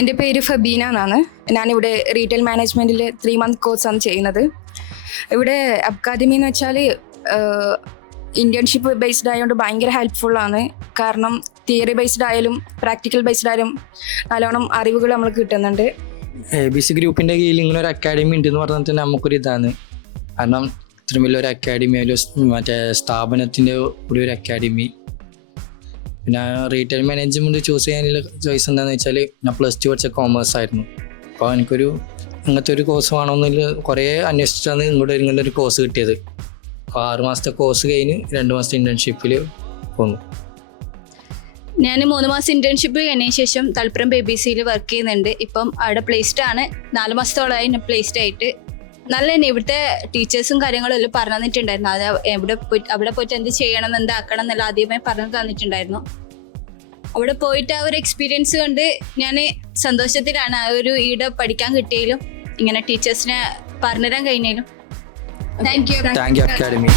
എൻ്റെ പേര് ഫബീന എന്നാണ്. ഞാനിവിടെ റീറ്റെയിൽ മാനേജ്മെൻറ്റിൽ 3 month കോഴ്സാണ് ചെയ്യുന്നത്. ഇവിടെ അക്കാദമി എന്ന് വെച്ചാൽ ഇന്റേൺഷിപ്പ് ബേസ്ഡ് ആയതുകൊണ്ട് ഭയങ്കര ഹെൽപ്ഫുള്ളാണ്. കാരണം തിയറി ബേസ്ഡ് ആയാലും പ്രാക്ടിക്കൽ ബേസ്ഡ് ആയാലും നല്ലോണം അറിവുകൾ നമുക്ക് കിട്ടുന്നുണ്ട്. ABC ഗ്രൂപ്പിൻ്റെ കീഴിൽ ഇങ്ങനെ ഒരു അക്കാഡമി ഉണ്ടെന്ന് പറഞ്ഞാൽ തന്നെ നമുക്കൊരു ഇതാണ്. കാരണം ഇത്രയും വലിയൊരു അക്കാഡമി, ഒരു മറ്റേ സ്ഥാപനത്തിൻ്റെ കൂടി ഒരു അക്കാഡമി. പിന്നെ റീറ്റെയിൽ മാനേജ്മെൻറ്റ് ചൂസ് ചെയ്യാനുള്ള ചോയ്സ് എന്താണെന്ന് വെച്ചാൽ ഞാൻ +2 പഠിച്ച കോമേഴ്സ് ആയിരുന്നു. അപ്പോൾ എനിക്കൊരു ഇങ്ങനത്തെ ഒരു കോഴ്സ് വേണമെന്നില്ല കുറേ അന്വേഷിച്ചാണ് ഇങ്ങോട്ട് ഒരു കോഴ്സ് കിട്ടിയത്. അപ്പോൾ 6 മാസത്തെ കോഴ്സ് കഴിഞ്ഞ് 2 മാസത്തെ ഇൻറ്റേൺഷിപ്പിൽ പോന്നു. ഞാൻ 3 മാസം ഇൻറ്റേൺഷിപ്പ് കഴിഞ്ഞതിന് ശേഷം തളിപ്പറമ്പ് ABC വർക്ക് ചെയ്യുന്നുണ്ട്. ഇപ്പം അവിടെ പ്ലേസ്ഡ് ആണ്. 4 മാസത്തോളമായി ഞാൻ പ്ലേസ്ഡ് ആയിട്ട്. നല്ല തന്നെ ഇവിടുത്തെ ടീച്ചേഴ്സും കാര്യങ്ങളും എല്ലാം പറഞ്ഞു തന്നിട്ടുണ്ടായിരുന്നു. അത് അവിടെ പോയിട്ട് എന്ത് ചെയ്യണം എന്താക്കണം എന്നെല്ലാം ആദ്യമേ പറഞ്ഞു തന്നിട്ടുണ്ടായിരുന്നു. അവിടെ പോയിട്ട് ആ ഒരു എക്സ്പീരിയൻസ് കൊണ്ട് ഞാൻ സന്തോഷത്തിലാണ്. ആ ഒരു ഈടെ പഠിക്കാൻ കിട്ടിയാലും ഇങ്ങനെ ടീച്ചേഴ്സിനെ പറഞ്ഞുതരാൻ കഴിഞ്ഞാലും. Thank you academy.